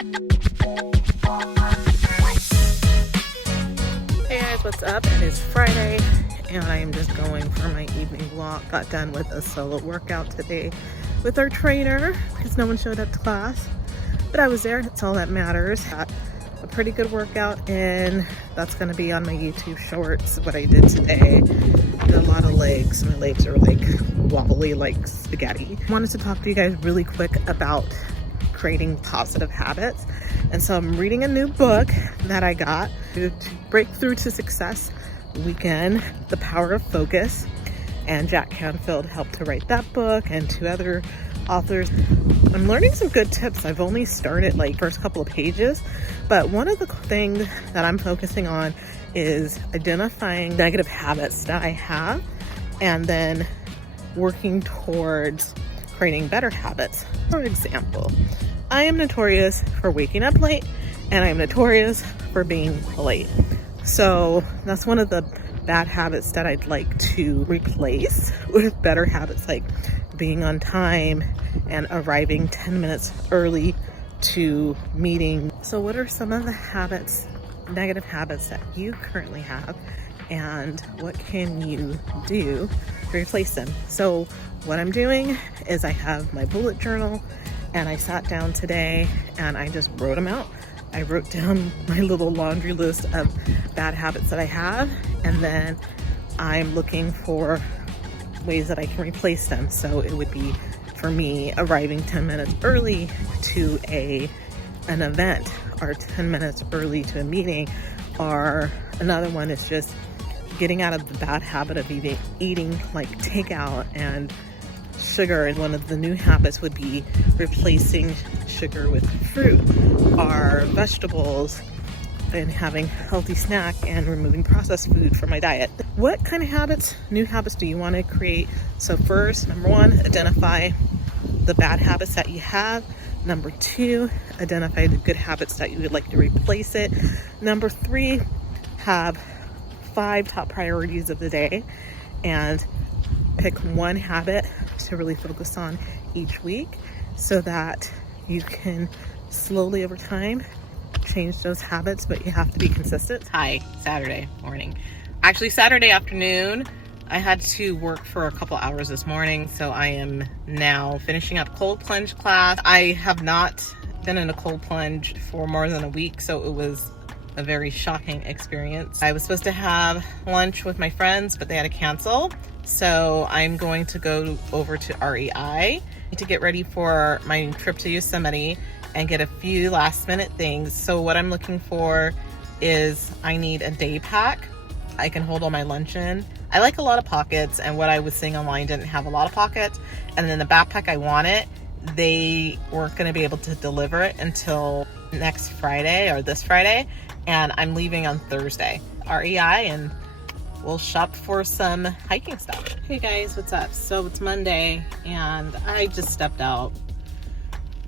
Hey guys, what's up? It is Friday and I am just going for my evening walk. Got done with a solo workout today with our trainer because no one showed up to class. But I was there, that's all that matters. Got a pretty good workout in. That's gonna be on my YouTube shorts, what I did today. Did a lot of legs. My legs are like wobbly like spaghetti. I wanted to talk to you guys really quick about creating positive habits. And so I'm reading a new book that I got, to Breakthrough to Success Weekend, The Power of Focus. And Jack Canfield helped to write that book, and two other authors. I'm learning some good tips. I've only started like first couple of pages, but one of the things that I'm focusing on is identifying negative habits that I have and then working towards creating better habits. For example, I am notorious for waking up late and I'm notorious for being late. So that's one of the bad habits that I'd like to replace with better habits like being on time and arriving 10 minutes early to meeting. So what are some of the habits, negative habits that you currently have, and what can you do to replace them? So what I'm doing is I have my bullet journal, and I sat down today and I just wrote them out. I wrote down my little laundry list of bad habits that I have, and then I'm looking for ways that I can replace them. So it would be, for me, arriving 10 minutes early to an event, or 10 minutes early to a meeting, or another one is just getting out of the bad habit of eating like takeout and sugar. And one of the new habits would be replacing sugar with fruit or vegetables, and having healthy snack and removing processed food from my diet. What kind of habits, new habits, do you want to create? So first, number one, identify the bad habits that you have. Number two, identify the good habits that you would like to replace it. Number three, have 5 top priorities of the day and pick one habit to really focus on each week so that you can slowly over time change those habits, but you have to be consistent. Hi, Saturday morning. Actually, Saturday afternoon. I had to work for a couple hours this morning, so I am now finishing up cold plunge class. I have not been in a cold plunge for more than a week, so it was a very shocking experience. I was supposed to have lunch with my friends, but they had to cancel. So I'm going to go over to REI to get ready for my trip to Yosemite and get a few last minute things. So what I'm looking for is I need a day pack. I can hold all my lunch in. I like a lot of pockets, and what I was seeing online didn't have a lot of pockets. And then the backpack I wanted, they weren't gonna be able to deliver it until next Friday or this Friday. And I'm leaving on Thursday. REI, and we'll shop for some hiking stuff. Hey guys, what's up? So it's Monday and I just stepped out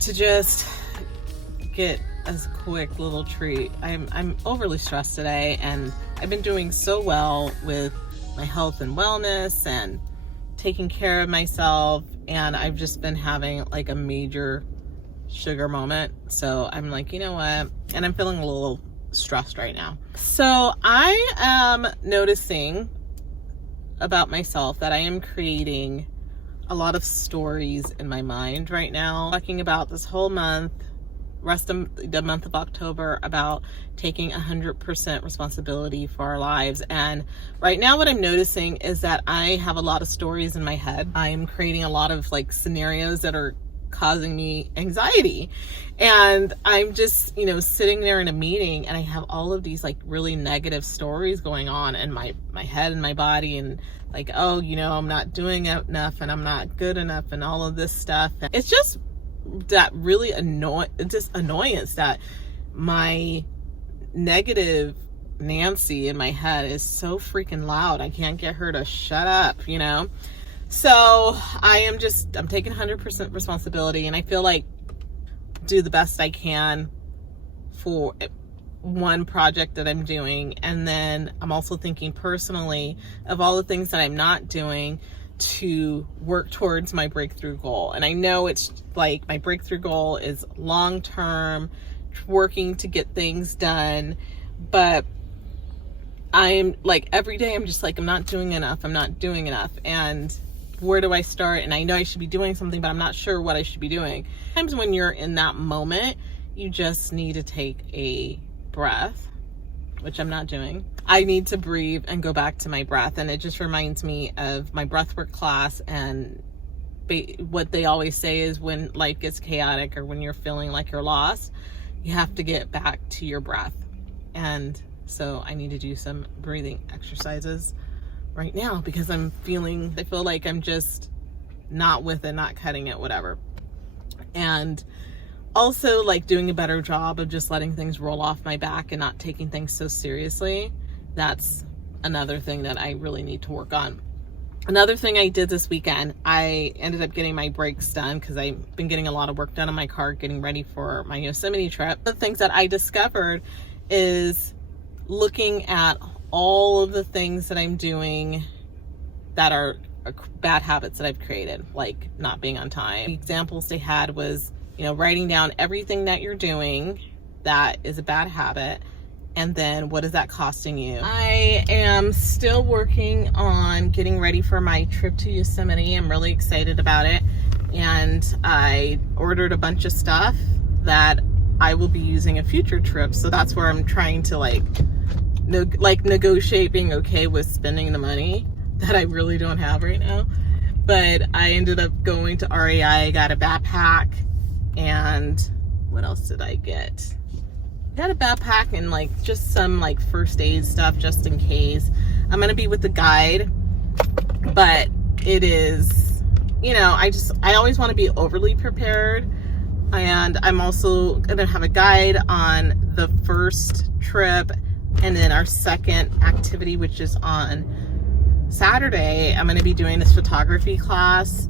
to just get a quick little treat. I'm overly stressed today, and I've been doing so well with my health and wellness and taking care of myself, and I've just been having like a major sugar moment. So I'm like, you know what? And I'm feeling a little stressed right now. So I am noticing about myself that I am creating a lot of stories in my mind right now, talking about this whole month, rest of the month of October, about taking 100% responsibility for our lives. And right now what I'm noticing is that I have a lot of stories in my head. I'm creating a lot of like scenarios that are causing me anxiety, and I'm just, you know, sitting there in a meeting and I have all of these like really negative stories going on in my head and my body, and like, oh, you know, I'm not doing enough and I'm not good enough and all of this stuff. And it's just that really annoyance that my negative Nancy in my head is so freaking loud. I can't get her to shut up, you know? So I'm taking 100% responsibility, and I feel like do the best I can for one project that I'm doing. And then I'm also thinking personally of all the things that I'm not doing to work towards my breakthrough goal. And I know it's like my breakthrough goal is long-term working to get things done, but I'm like, every day I'm just like, I'm not doing enough, and where do I start? And I know I should be doing something, but I'm not sure what I should be doing. Sometimes when you're in that moment, you just need to take a breath, which I'm not doing. I need to breathe and go back to my breath, and it just reminds me of my breathwork class, and what they always say is when life gets chaotic or when you're feeling like you're lost, you have to get back to your breath. And so I need to do some breathing exercises right now because I feel like I'm just not with it, not cutting it, whatever. And also like doing a better job of just letting things roll off my back and not taking things so seriously. That's another thing that I really need to work on. Another thing I did this weekend, I ended up getting my brakes done because I've been getting a lot of work done on my car, getting ready for my Yosemite trip. The things that I discovered is looking at all of the things that I'm doing that are bad habits that I've created, like not being on time. The examples they had was, writing down everything that you're doing that is a bad habit, and then what is that costing you? I am still working on getting ready for my trip to Yosemite. I'm really excited about it, and I ordered a bunch of stuff that I will be using in future trips. So that's where I'm trying to negotiate being okay with spending the money that I really don't have right now. But I ended up going to REI. I got a backpack, and what else did I get? I got a backpack and just some first aid stuff just in case. I'm gonna be with the guide, but it is, I always want to be overly prepared. And I'm also gonna have a guide on the first trip, and then our second activity, which is on Saturday. I'm gonna be doing this photography class,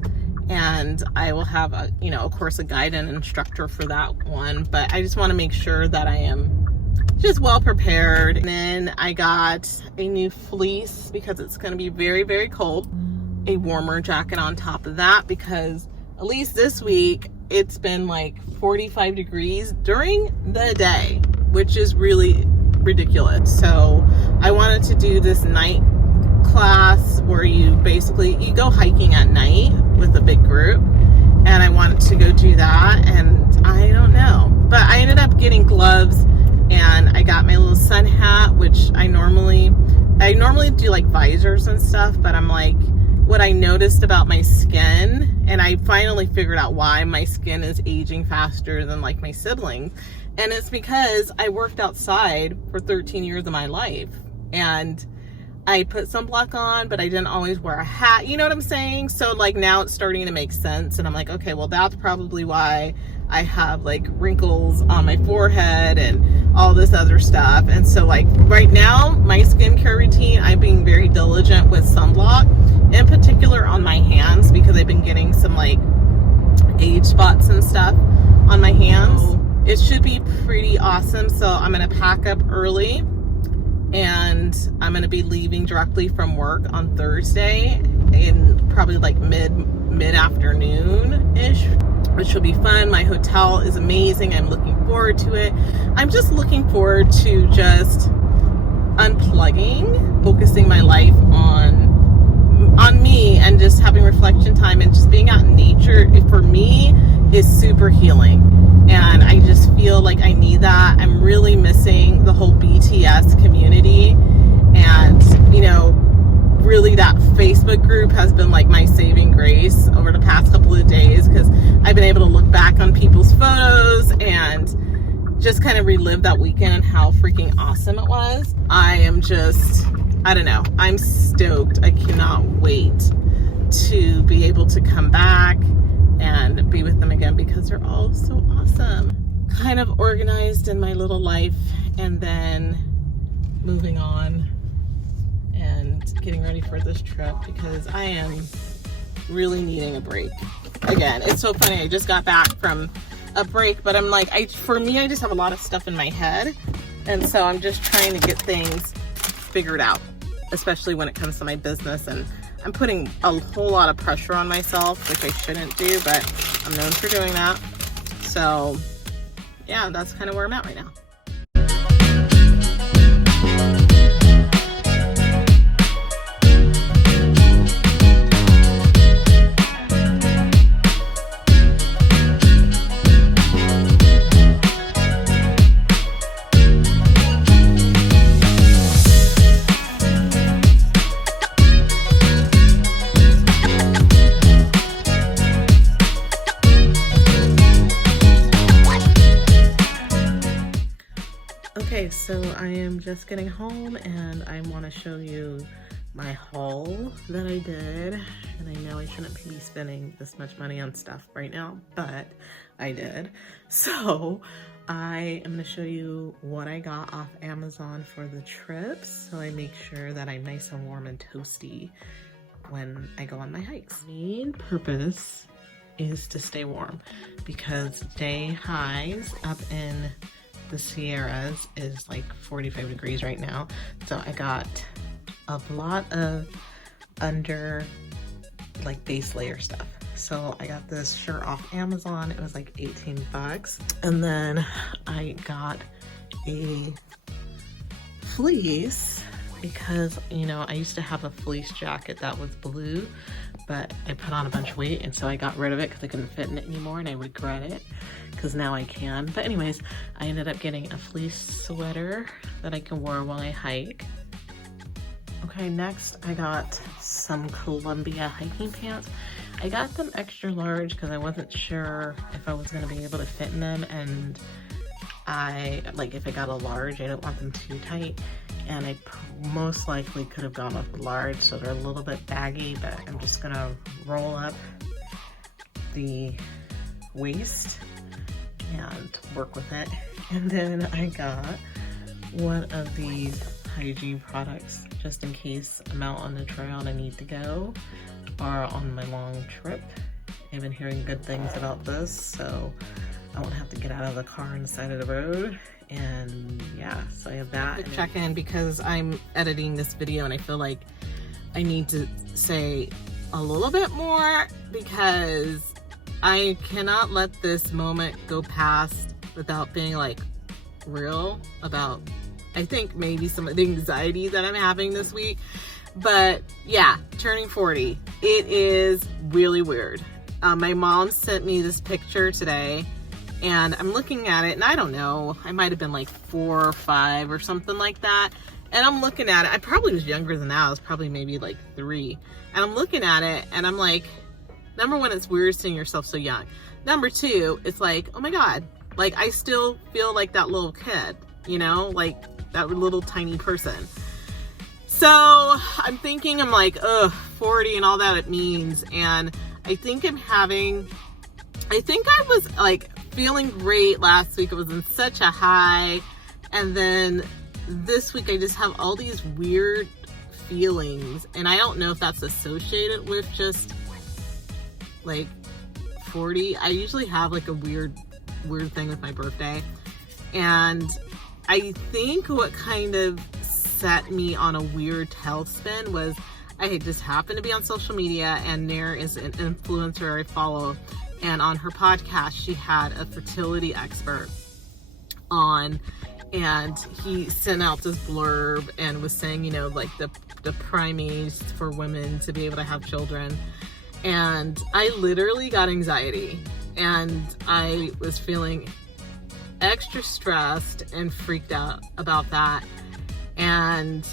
and I will have of course, a guide and instructor for that one. But I just want to make sure that I am just well prepared. And then I got a new fleece because it's going to be very, very cold. A warmer jacket on top of that, because at least this week it's been 45 degrees during the day, which is really ridiculous. So I wanted to do this night class where you go hiking at night with a big group, and I wanted to go do that, and I don't know, but I ended up getting gloves, and I got my little sun hat, which I normally do visors and stuff, but I'm what I noticed about my skin, and I finally figured out why my skin is aging faster than my siblings, and it's because I worked outside for 13 years of my life, and I put sunblock on, but I didn't always wear a hat. You know what I'm saying? So now it's starting to make sense. And I'm okay, well, that's probably why I have wrinkles on my forehead and all this other stuff. And so right now, my skincare routine, I'm being very diligent with sunblock, in particular on my hands, because I've been getting some age spots and stuff on my hands. It should be pretty awesome. So I'm going to pack up early, and I'm going to be leaving directly from work on Thursday in probably mid-afternoon-ish, which will be fun. My hotel is amazing. I'm looking forward to it. I'm just looking forward to just unplugging, focusing my life on me, and just having reflection time, and just being out in nature, for me, is super healing. And I just feel like I need that. I'm really missing the whole BTS community. And, really that Facebook group has been my saving grace over the past couple of days, because I've been able to look back on people's photos and just kind of relive that weekend and how freaking awesome it was. I don't know. I'm stoked. I cannot wait to be able to come back and be with them again, because they're all so awesome. Kind of organized in my little life, and then moving on and getting ready for this trip, because I am really needing a break. Again, it's so funny. I just got back from a break, but I'm for me, I just have a lot of stuff in my head, and so I'm just trying to get things figured out, especially when it comes to my business. And I'm putting a whole lot of pressure on myself, which I shouldn't do, but I'm known for doing that. So yeah, that's kind of where I'm at right now. Okay, so I am just getting home and I want to show you my haul that I did. And I know I shouldn't be spending this much money on stuff right now, but I did. So I am going to show you what I got off Amazon for the trip, so I make sure that I'm nice and warm and toasty when I go on my hikes. Main purpose is to stay warm because day highs up in the Sierras is like 45 degrees right now. So I got a lot of under like base layer stuff. So I got this shirt off Amazon. It was like 18 bucks. And then I got a fleece because, you know, I used to have a fleece jacket that was blue, but I put on a bunch of weight and so I got rid of it because I couldn't fit in it anymore and I regret it because now I can. But anyways, I ended up getting a fleece sweater that I can wear while I hike. Okay, next I got some Columbia hiking pants. I got them extra large because I wasn't sure if I was going to be able to fit in them, and if I got a large, I didn't want them too tight, and I most likely could have gone with large, so they're a little bit baggy, but I'm just gonna roll up the waist and work with it. And then I got one of these hygiene products just in case I'm out on the trail and I need to go, or on my long trip. I've been hearing good things about this, so I won't have to get out of the car on the side of the road. And yeah, so I have that. Check in because I'm editing this video and I feel like I need to say a little bit more because I cannot let this moment go past without being like real about, I think maybe some of the anxiety that I'm having this week. But yeah, turning 40, it is really weird. My mom sent me this picture today and I'm looking at it and I don't know, I might have been like 4 or 5 or something like that. And I'm looking at it, I probably was younger than that, I was probably maybe like 3. And I'm looking at it and I'm like, number one, it's weird seeing yourself so young. Number two, it's like, oh my God, like I still feel like that little kid, you know, like that little tiny person. So I'm thinking, I'm like, ugh, 40 and all that it means. And I think I was like feeling great last week. It was in such a high. And then this week I just have all these weird feelings. And I don't know if that's associated with just like 40. I usually have like a weird thing with my birthday. And I think what kind of set me on a weird tailspin was I had just happened to be on social media, and there is an influencer I follow, and on her podcast she had a fertility expert on, and he sent out this blurb and was saying, you know, like the prime age for women to be able to have children. And I literally got anxiety and I was feeling extra stressed and freaked out about that. And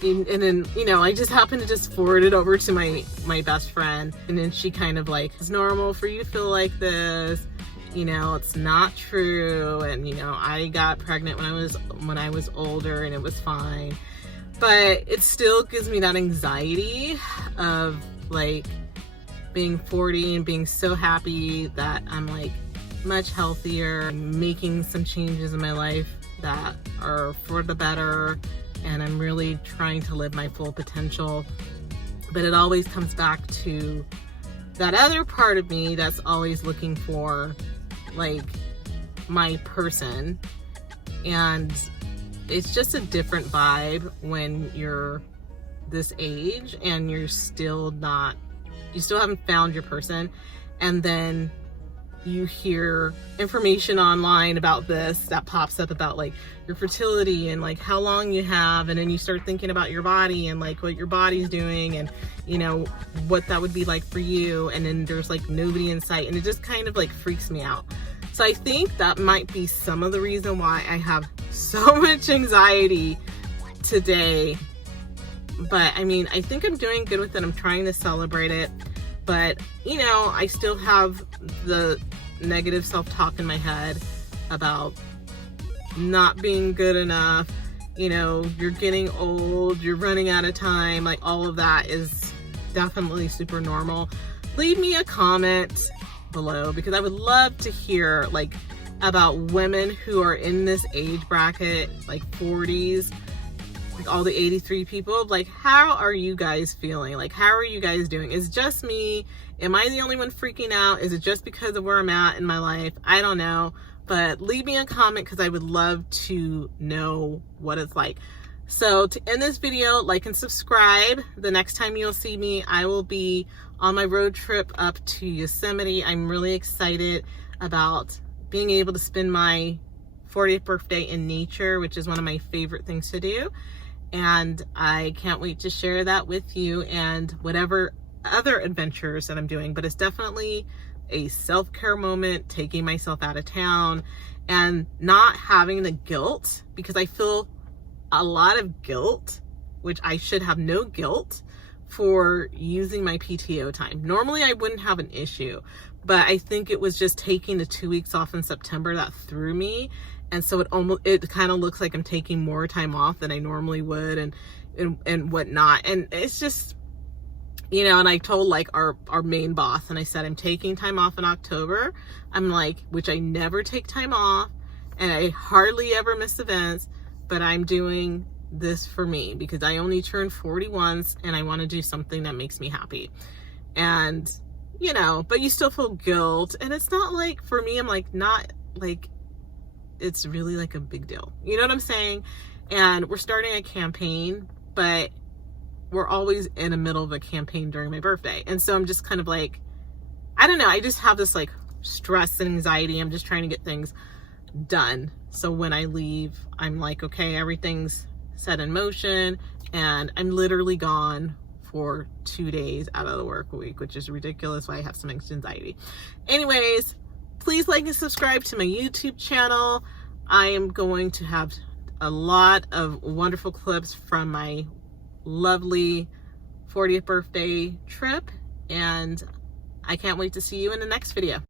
then, you know, I just happened to just forward it over to my best friend, and then she kind of like, it's normal for you to feel like this, you know, it's not true. And, you know, I got pregnant when I was older and it was fine, but it still gives me that anxiety of like being 40 and being so happy that I'm like much healthier, making some changes in my life that are for the better, and I'm really trying to live my full potential. But it always comes back to that other part of me that's always looking for like my person, and it's just a different vibe when you're this age and you still haven't found your person. And then you hear information online about this that pops up about like your fertility and like how long you have, and then you start thinking about your body and like what your body's doing and you know what that would be like for you, and then there's like nobody in sight, and it just kind of like freaks me out. So I think that might be some of the reason why I have so much anxiety today. But I mean, I think I'm doing good with it. I'm trying to celebrate it, but you know, I still have the negative self-talk in my head about not being good enough. You know, you're getting old, you're running out of time, like all of that is definitely super normal. Leave me a comment below because I would love to hear like about women who are in this age bracket, like 40s, like all the 83 people. Like, how are you guys feeling? Like, how are you guys doing? Is it just me? Am I the only one freaking out? Is it just because of where I'm at in my life? I don't know, but leave me a comment because I would love to know what it's like. So to end this video, like and subscribe. The next time you'll see me, I will be on my road trip up to Yosemite. I'm really excited about being able to spend my 40th birthday in nature, which is one of my favorite things to do. And I can't wait to share that with you and whatever other adventures that I'm doing. But it's definitely a self-care moment, taking myself out of town and not having the guilt, because I feel a lot of guilt, which I should have no guilt for using my PTO time. Normally I wouldn't have an issue, but I think it was just taking the 2 weeks off in September that threw me. And so it kind of looks like I'm taking more time off than I normally would and whatnot. And it's just, you know, and I told like our main boss, and I said, I'm taking time off in October. I'm like, which I never take time off and I hardly ever miss events, but I'm doing this for me because I only turned 40 once and I want to do something that makes me happy. And, you know, but you still feel guilt. And it's not like, for me, I'm like, not like, it's really like a big deal. You know what I'm saying? And we're starting a campaign, but we're always in the middle of a campaign during my birthday. And so I'm just kind of like, I don't know. I just have this like stress and anxiety. I'm just trying to get things done. So when I leave, I'm like, okay, everything's set in motion, and I'm literally gone for 2 days out of the work week, which is ridiculous. Why I have some anxiety. Anyways, please like and subscribe to my YouTube channel. I am going to have a lot of wonderful clips from my lovely 40th birthday trip, and I can't wait to see you in the next video.